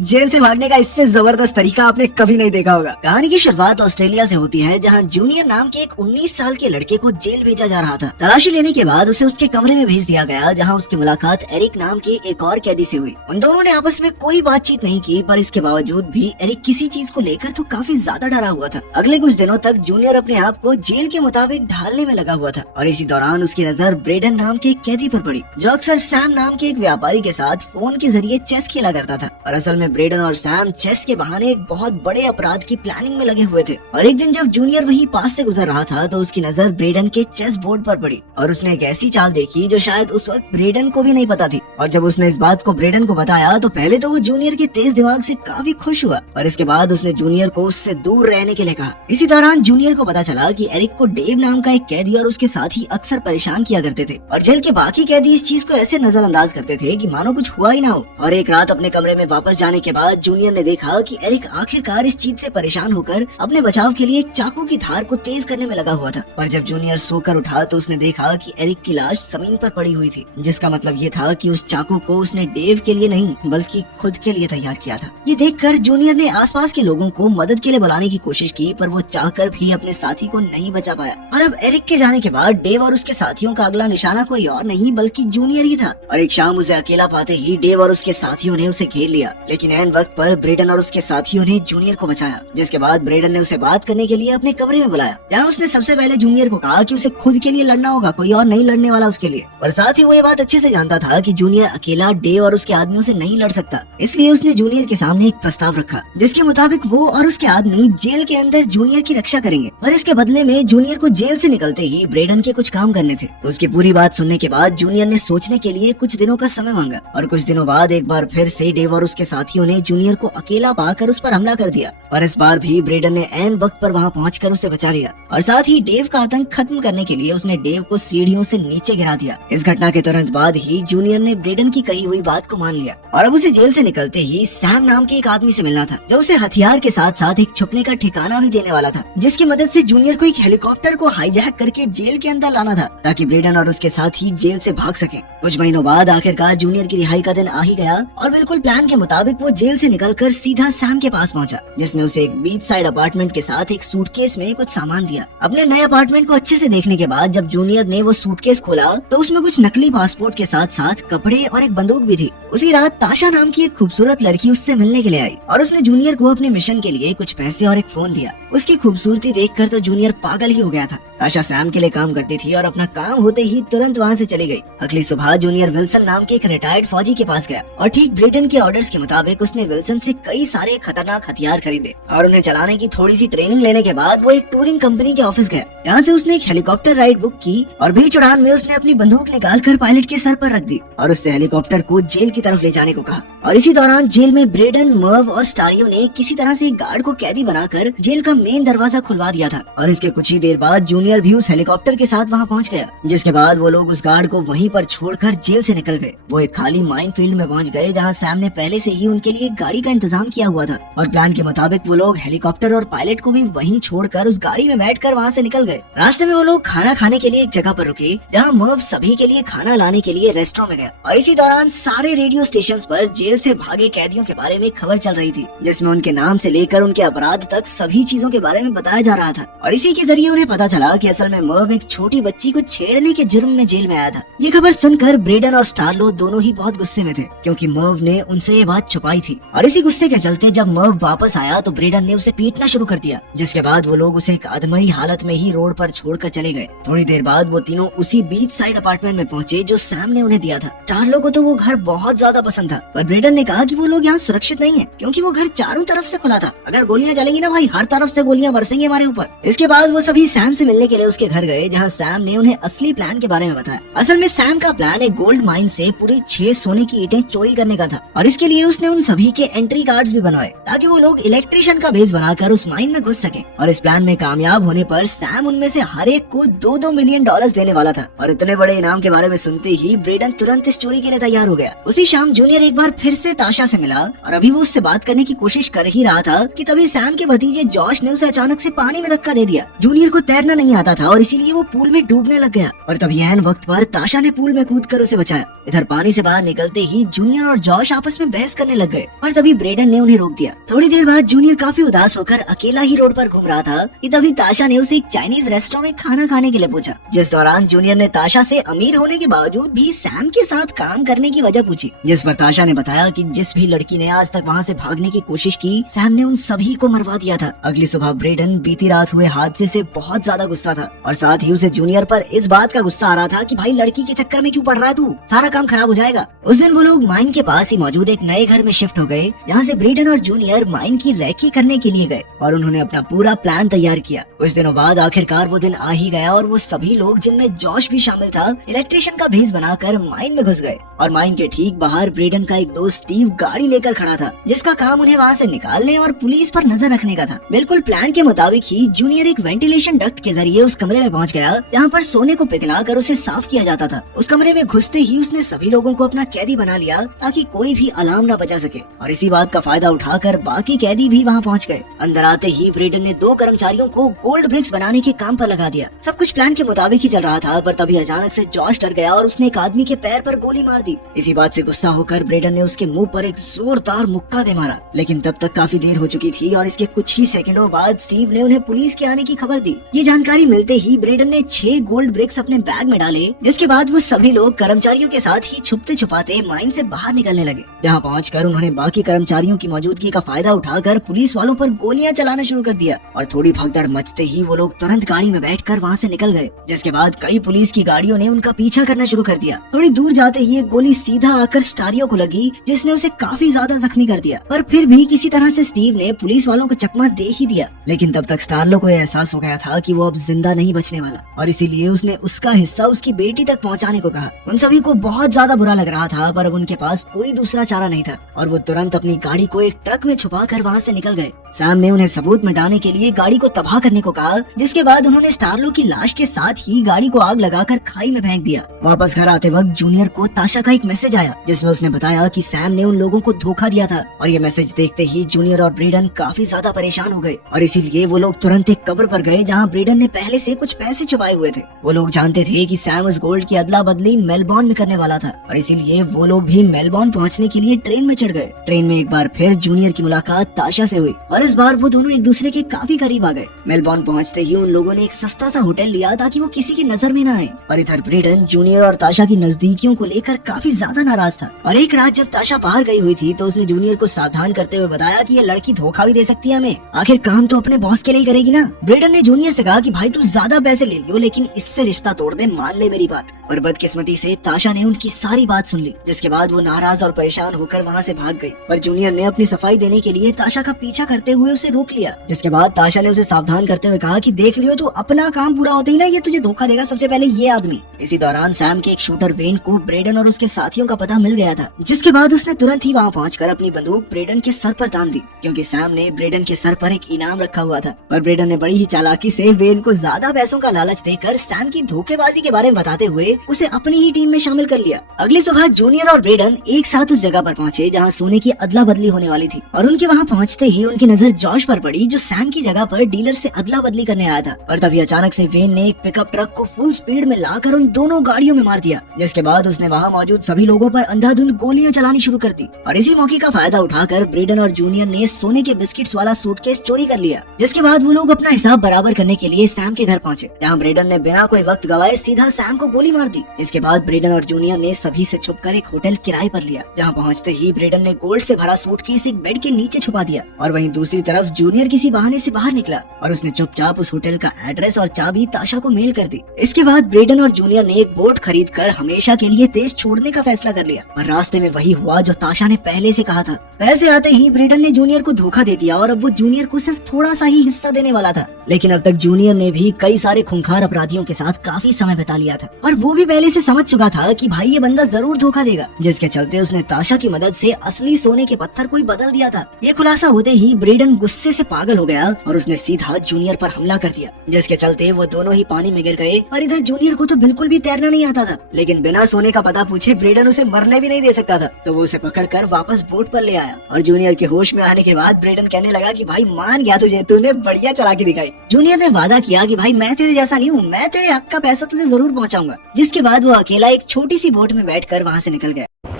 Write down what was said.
Jail से भागने का इससे जबरदस्त तरीका आपने कभी नहीं देखा होगा। कहानी की शुरुआत ऑस्ट्रेलिया से होती है, जहां जूनियर नाम के एक 19 साल के लड़के को जेल भेजा जा रहा था। तलाशी लेने के बाद उसे उसके कमरे में भेज दिया गया, जहां उसकी मुलाकात एरिक नाम के एक और कैदी से हुई। उन दोनों ने आपस में कोई बातचीत नहीं की, पर इसके बावजूद भी एरिक किसी चीज को लेकर तो काफी ज्यादा डरा हुआ था। अगले कुछ दिनों तक जूनियर अपने आप को जेल के मुताबिक ढालने में लगा हुआ था, और इसी दौरान उसकी नजर ब्रेडन नाम के एक कैदी पर पड़ी, जो अक्सर सैम नाम के एक व्यापारी के साथ फोन के जरिए चेस खेला करता था। और असल में ब्रेडन और सैम चेस के बहाने एक बहुत बड़े अपराध की प्लानिंग में लगे हुए थे। और एक दिन जब जूनियर वही पास से गुजर रहा था, तो उसकी नजर ब्रेडन के चेस बोर्ड पर पड़ी, और उसने एक ऐसी चाल देखी जो शायद उस वक्त ब्रेडन को भी नहीं पता थी। और जब उसने इस बात को ब्रेडन को बताया, तो पहले तो वो जूनियर के तेज दिमाग से काफी खुश हुआ, और इसके बाद उसने जूनियर को उससे दूर रहने के लिए कहा। इसी दौरान जूनियर को पता चला कि एरिक को डेव नाम का एक कैदी और उसके साथी अक्सर परेशान किया करते थे, और जेल के बाकी कैदी इस चीज को ऐसे नजरअंदाज करते थे कि मानो कुछ हुआ ही ना हो। और एक रात अपने कमरे में वापस जाने के बाद जूनियर ने देखा कि एरिक आखिरकार इस चीज से परेशान होकर अपने बचाव के लिए एक चाकू की धार को तेज करने में लगा हुआ था। पर जब जूनियर सोकर उठा, तो उसने देखा कि एरिक की लाश जमीन पर पड़ी हुई थी, जिसका मतलब ये था कि उस चाकू को उसने डेव के लिए नहीं बल्कि खुद के लिए तैयार किया था। ये देखकर जूनियर ने आसपास के लोगों को मदद के लिए बुलाने की कोशिश की, पर वो चाहकर भी अपने साथी को नहीं बचा पाया। और अब एरिक के जाने के बाद डेव और उसके साथियों का अगला निशाना कोई और नहीं बल्कि जूनियर ही था। और एक शाम उसे अकेला पाते ही डेव और उसके साथियों ने उसे घेर लिया, लेकिन ऐन वक्त पर ब्रेडन और उसके साथियों ने जूनियर को बचाया। जिसके बाद ब्रेडन ने उसे बात करने के लिए अपने कमरे में बुलाया, जहाँ उसने सबसे पहले जूनियर को कहा कि उसे खुद के लिए लड़ना होगा, कोई और नहीं लड़ने वाला उसके लिए। और साथ ही वो ये बात अच्छे से जानता था कि जूनियर अकेला डेव और उसके आदमियों से नहीं लड़ सकता। इसलिए उसने जूनियर के सामने एक प्रस्ताव रखा, जिसके मुताबिक वो और उसके आदमी जेल के अंदर जूनियर की रक्षा करेंगे, और इसके बदले में जूनियर को जेल से निकलते ही ब्रेडन के कुछ काम करने थे। उसकी पूरी बात सुनने के बाद जूनियर ने सोचने के लिए कुछ दिनों का समय मांगा, और कुछ दिनों बाद एक बार फिर से डेव और उसके साथियों ने जूनियर को अकेला पाकर उस पर हमला कर दिया। और इस बार भी ब्रेडन ने ऐन वक्त पर वहां पहुंचकर उसे बचा लिया, और साथ ही डेव का आतंक खत्म करने के लिए उसने डेव को सीढ़ियों से नीचे गिरा दिया। इस घटना के तुरंत बाद ही जूनियर ने ब्रेडन की कही हुई बात को मान लिया, और अब उसे जेल से निकलते ही सैम नाम के एक आदमी से मिलना था, जो उसे हथियार के साथ साथ एक छुपने का ठिकाना भी देने वाला था, जिसकी मदद से जूनियर को एक हेलीकॉप्टर को हाईजैक करके जेल के अंदर लाना था, ताकि ब्रेडन और उसके साथी जेल से भाग सके। कुछ महीनों बाद आखिरकार जूनियर की रिहाई का दिन आ ही गया, और बिल्कुल प्लान के मुताबिक वो जेल से निकलकर सीधा सैम के पास पहुंचा, जिसने उसे एक बीच साइड अपार्टमेंट के साथ एक सूटकेस में कुछ सामान दिया। अपने नए अपार्टमेंट को अच्छे से देखने के बाद जब जूनियर ने वो सूटकेस खोला, तो उसमें कुछ नकली पासपोर्ट के साथ साथ कपड़े और एक बंदूक भी थी। उसी रात ताशा नाम की एक खूबसूरत लड़की उससे मिलने के लिए आई, और उसने जूनियर को अपने मिशन के लिए कुछ पैसे और एक फोन दिया। उसकी खूबसूरती देखकर तो जूनियर पागल ही हो गया था। ताशा सैम के लिए काम करती थी, और अपना काम होते ही तुरंत वहाँ से चली गई। अगली सुबह जूनियर विल्सन नाम के एक रिटायर्ड फौजी के पास गया, और ठीक ब्रिटेन के ऑर्डर्स के मुताबिक उसने विल्सन से कई सारे खतरनाक हथियार खरीदे, और उन्हें चलाने की थोड़ी सी ट्रेनिंग लेने के बाद वो एक टूरिंग कंपनी के ऑफिस गया। यहाँ से उसने एक हेलीकॉप्टर राइड बुक की, और बीच उड़ान में उसने अपनी बंदूक निकालकर पायलट के सर पर रख दी, और उससे हेलीकॉप्टर को जेल की तरफ ले जाने को कहा। और इसी दौरान जेल में ब्रेडन, मर्व और स्टारियो ने किसी तरह से एक गार्ड को कैदी बनाकर जेल का मेन दरवाजा खुलवा दिया था। और इसके कुछ ही देर बाद जूनियर भी उस हेलीकॉप्टर के साथ वहाँ पहुँच गया, जिसके बाद वो लोग उस गार्ड को वहीं पर छोड़कर जेल से निकल गए। वो एक खाली माइन फील्ड में पहुँच गए, जहाँ सैम ने पहले से ही उनके लिए एक गाड़ी का इंतजाम किया हुआ था, और प्लान के मुताबिक वो लोग हेलीकॉप्टर और पायलट को भी वहीं छोड़कर उस गाड़ी में बैठकर वहाँ से निकल गए। रास्ते में वो लोग खाना खाने के लिए एक जगह पर रुके, जहाँ मर्व सभी के लिए खाना लाने के लिए रेस्टोरेंट में गया। और इसी दौरान सारे रेडियो स्टेशंस पर जेल से भागे कैदियों के बारे में खबर चल रही थी, जिसमें उनके नाम से लेकर उनके अपराध तक सभी चीजों के बारे में बताया जा रहा था। और इसी के जरिए उन्हें पता चला कि असल में मर्व एक छोटी बच्ची को छेड़ने के जुर्म में जेल में आया था। ये खबर सुनकर ब्रेडन और स्टारलो दोनों ही बहुत गुस्से में थे, क्योंकि मर्व ने उनसे ये बात छुपाई थी। और इसी गुस्से के चलते जब मर्व वापस आया, तो ब्रेडन ने उसे पीटना शुरू कर दिया, जिसके बाद वो लोग उसे एक अधमरी हालत में ही रोड पर छोड़कर चले गए। थोड़ी देर बाद वो तीनों उसी बीच साइड अपार्टमेंट में पहुंचे जो सैम ने उन्हें दिया था। स्टारलो को तो वो घर बहुत ज्यादा पसंद था, पर ब्रेडन ने कहा कि वो लोग यहाँ सुरक्षित नहीं है, क्योंकि वो घर चारों तरफ से खुला था। अगर गोलियां चलेंगी ना भाई, हर तरफ से गोलियां बरसेंगी हमारे ऊपर। इसके बाद वो सभी सैम से मिलने के लिए उसके घर गए, जहाँ सैम ने उन्हें असली प्लान के बारे में बताया। असल में सैम का प्लान एक गोल्ड माइन से पूरी 6 सोने की ईंटें चोरी करने का था, और इसके लिए उसने उन सभी के एंट्री कार्ड्स भी बनवाए, ताकि वो लोग इलेक्ट्रिशियन का भेस बनाकर उस माइन में घुस सके। और इस प्लान में कामयाब होने पर सैम उनमें से हर एक को $2-2 मिलियन देने वाला था। और इतने बड़े इनाम के बारे में सुनते ही ब्रेडन तुरंत इस चोरी के लिए तैयार हो गया। उसी शाम जूनियर एक बार फिर से ताशा से मिला, और अभी वो उससे बात करने की कोशिश कर ही रहा था कि तभी सैम के भतीजे जॉश ने उसे अचानक से पानी में धक्का दे दिया। जूनियर को तैरना नहीं आता था, और इसीलिए वो पूल में डूबने लग गया। और तभी ऐन वक्त पर ताशा ने पूल में कूदकर उसे बचाया। इधर पानी से बाहर निकलते ही जूनियर और जॉश आपस में बहस करने लग गए, पर तभी ब्रेडन ने उन्हें रोक दिया। थोड़ी देर बाद जूनियर काफी उदास होकर अकेला ही रोड पर घूम रहा था कि तभी ताशा ने उसे एक चाइनीज रेस्टोरेंट में खाना खाने के लिए पूछा, जिस दौरान जूनियर ने ताशा से अमीर होने के बावजूद भी सैम के साथ काम करने की वजह पूछी, जिस पर ताशा ने बताया कि जिस भी लड़की ने आज तक वहाँ से भागने की कोशिश की, सैम ने उन सभी को मरवा दिया था। अगली सुबह ब्रेडन बीती रात हुए हादसे से बहुत ज्यादा गुस्सा था और साथ ही उसे जूनियर पर इस बात का गुस्सा आ रहा था कि भाई लड़की के चक्कर में क्यों पड़ रहा है तू, सारा काम खराब हो जाएगा। उस दिन वो लोग माइन के पास ही मौजूद एक नए घर में शिफ्ट हो गए, जहाँ से ब्रेडन और जूनियर माइन की रेकी करने के लिए गए और उन्होंने अपना पूरा प्लान तैयार किया। कुछ दिनों बाद आखिरकार वो दिन आ ही गया और वो सभी लोग, जिनमें जॉश भी शामिल था, इलेक्ट्रिशियन का भेस बनाकर माइन में घुस गए और माइन के ठीक बाहर ब्रेडन का एक दोस्त स्टीव गाड़ी लेकर खड़ा था, जिसका काम उन्हें वहाँ से निकालने और पुलिस पर नजर रखने का था। बिल्कुल प्लान के मुताबिक ही जूनियर एक वेंटिलेशन डक्ट के जरिए उस कमरे में पहुँच गया जहाँ पर सोने को पिघलाकर उसे साफ किया जाता था। उस कमरे में घुसते ही उसने सभी लोगों को अपना कैदी बना लिया ताकि कोई भी अलार्म न बजा सके और इसी बात का फायदा उठाकर बाकी कैदी भी वहाँ पहुँच गए। अंदर आते ही ब्रेडन ने 2 कर्मचारियों को गोल्ड ब्रिक्स बनाने के काम पर लगा दिया। सब कुछ प्लान के मुताबिक ही चल रहा था, पर तभी अचानक से जॉश डर गया और उसने एक आदमी के पैर पर गोली मार दी। इसी बात से गुस्सा होकर ब्रेडन ने उसके मुंह पर एक जोरदार मुक्का दे मारा, लेकिन तब तक काफी देर हो चुकी थी और इसके कुछ ही सेकंडों बाद स्टीव ने उन्हें पुलिस के आने की खबर दी। ये जानकारी मिलते ही ब्रेडन ने 6 गोल्ड ब्रिक्स अपने बैग में डाले, जिसके बाद वो सभी लोग कर्मचारियों के साथ ही छुपते छुपाते माइन से बाहर निकलने लगे। जहाँ पहुंचकर उन्होंने बाकी कर्मचारियों की मौजूदगी का फायदा उठाकर पुलिस वालों पर गोलियां चलाना शुरू कर दिया और थोड़ी भगदड़ मचते ही वो लोग तुरंत गाड़ी में बैठकर वहाँ से निकल गए, जिसके बाद कई पुलिस की गाड़ियों ने उनका पीछा करना शुरू कर दिया। थोड़ी दूर जाते ही एक गोली सीधा आकर स्टारियो को लगी, जिसने उसे काफी ज्यादा जख्मी कर दिया, पर फिर भी किसी तरह से स्टीव ने पुलिस वालों को चकमा दे ही दिया। लेकिन तब तक स्टारलो को एहसास हो गया था कि वो अब जिंदा नहीं बचने वाला और इसीलिए उसने उसका हिस्सा उसकी बेटी तक पहुंचाने को कहा। उन सभी को बहुत ज्यादा बुरा लग रहा था, पर अब उनके पास कोई दूसरा चारा नहीं था और वो तुरंत अपनी गाड़ी को एक ट्रक में छुपा कर वहाँ से निकल गए। सैम ने उन्हें सबूत मिटाने के लिए गाड़ी को तबाह करने को कहा, जिसके बाद उन्होंने स्टारलो की लाश के साथ ही गाड़ी को आग लगाकर खाई में फेंक दिया। वापस घर आते वक्त जूनियर को ताशा का एक मैसेज आया, जिसमें उसने बताया कि सैम ने उन लोगों को धोखा दिया था और ये मैसेज देखते ही जूनियर और ब्रेडन काफी ज्यादा परेशान हो गए और इसीलिए वो लोग तुरंत एक कब्र पर गए जहाँ ब्रेडन ने पहले से कुछ पैसे छुपाए हुए थे। वो लोग जानते थे कि सैम उस गोल्ड की अदला बदली मेलबॉर्न में करने वाला था और इसीलिए वो लोग भी मेलबॉर्न पहुँचने के लिए ट्रेन में चढ़ गए। ट्रेन में एक बार फिर जूनियर की मुलाकात ताशा से हुई और इस बार वो दोनों एक दूसरे के काफी करीब आ गए। मेलबॉर्न पहुंचते ही उन लोगों ने एक सस्ता सा होटल लिया ताकि वो किसी की नजर में न आए और इधर ब्रेडन जूनियर और ताशा की नजदीकियों को लेकर काफी ज्यादा नाराज था और एक रात जब ताशा बाहर गई हुई थी तो उसने जूनियर को सावधान करते हुए बताया कि ये लड़की धोखा भी दे सकती है हमें, आखिर काम तो अपने बॉस के लिए करेगी ना। ब्रेडन ने जूनियर से कहा कि भाई तू ज्यादा पैसे ले लियो, लेकिन इससे रिश्ता तोड़ दे, मान ले मेरी बात। और बदकिस्मती से ताशा ने उनकी सारी बात सुन ली, जिसके बाद वो नाराज और परेशान होकर वहाँ से भाग गई। पर जूनियर ने अपनी सफाई देने के लिए ताशा का पीछा करते हुए उसे रोक लिया, जिसके बाद ताशा ने उसे सावधान करते हुए कहा कि देख लियो, तू अपना काम पूरा होते ही ना ये तुझे धोखा देगा, सबसे पहले ये आदमी। इसी दौरान सैम के एक शूटर वेन को ब्रेडन और उसके साथियों का पता मिल गया था, जिसके बाद उसने तुरंत ही वहाँ पहुंचकर अपनी बंदूक ब्रेडन के सर पर तान दी, क्योंकि सैम ने ब्रेडन के सर पर एक इनाम रखा हुआ था। पर ब्रेडन ने बड़ी ही चालाकी से वेन को ज्यादा पैसों का लालच देकर सैम की धोखेबाजी के बारे में बताते हुए उसे अपनी ही टीम में शामिल कर लिया। अगली सुबह जूनियर और ब्रेडन एक साथ उस जगह पर पहुंचे जहां सोने की अदला बदली होने वाली थी और उनके वहां पहुंचते ही उनकी नजर जॉश पर पड़ी, जो सैम की जगह पर डीलर से अदला बदली करने आया था। और तभी अचानक से वेन ने एक पिकअप ट्रक को फुल स्पीड में लाकर उन दोनों गाड़ियों में मार दिया, जिसके बाद उसने वहाँ मौजूद सभी लोगों पर अंधाधुंध गोलियां चलानी शुरू कर दी। और इसी मौके का फायदा उठाकर ब्रेडन और जूनियर ने सोने के बिस्किट्स वाला सूटकेस चोरी कर लिया, जिसके बाद वो लोग अपना हिसाब बराबर करने के लिए सैम के घर पहुंचे, जहाँ ब्रेडन ने बिना कोई वक्त गवाए सीधा सैम को गोली मार दी। इसके बाद ब्रेडन और जूनियर ने सभी से छुपकर एक होटल किराए पर लिया, जहाँ पहुंचते ही ब्रेडन ने गोल्ड से भरा सूटकेस एक बेड के नीचे छुपा दिया और वहीं दूसरी तरफ जूनियर किसी बहाने से बाहर निकला और उसने चुपचाप उस होटल का एड्रेस और चाबी ताशा को मेल कर दी। इसके बाद ब्रेडन और जूनियर ने एक बोट खरीद कर हमेशा के लिए देश छोड़ने का फैसला कर लिया और रास्ते में वही हुआ जो ताशा ने पहले से कहा था। पैसे आते ही ब्रेडन ने जूनियर को धोखा दे दिया और अब वो जूनियर को सिर्फ थोड़ा सा ही हिस्सा देने वाला था, लेकिन अब तक जूनियर ने भी कई सारे खूंखार अपराधियों के साथ काफी समय बिता लिया था और वो भी पहले से समझ चुका था कि भाई ये बंदा जरूर धोखा देगा, जिसके चलते उसने ताशा की मदद से असली सोने के पत्थर को ही बदल दिया था। ये खुलासा होते ही ब्रेडन गुस्से से पागल हो गया और उसने सीधा जूनियर पर हमला कर दिया, जिसके चलते वो दोनों ही पानी में गिर गए। और इधर जूनियर को तो बिल्कुल भी तैरना नहीं आता था, लेकिन बिना सोने का पता पूछे ब्रेडन उसे मरने भी नहीं दे सकता था, तो वो उसे पकड़कर वापस बोट पर ले आया। और जूनियर के होश में आने के बाद ब्रेडन कहने लगा कि भाई मान गया तुझे, तूने बढ़िया चालाकी दिखाई। जूनियर ने वादा किया कि भाई मैं तेरे जैसा नहीं हूँ, मैं तेरे हक का पैसा तुझे जरूर पहुँचाऊंगा। जिसके बाद वो अकेला एक छोटी सी बोट में बैठकर वहाँ से निकल गया।